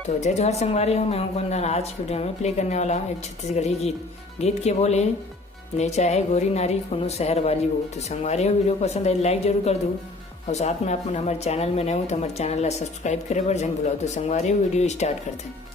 तो जय जोहर संगवारी हूँ, मैं हूँ कुंदन। आज की वीडियो में प्ले करने वाला हूँ एक छत्तीसगढ़ी गीत के बोले ने चाहे गोरी नारी कोनो शहर वाली हो। तो संगवारी हो, वीडियो पसंद आई लाइक जरूर कर दो और साथ में आप हमारे चैनल में नए हो तो हमारे चैनल ला सब्सक्राइब करे पर झन भुलाओ। तो संगवारी हो, वीडियो स्टार्ट करते हैं।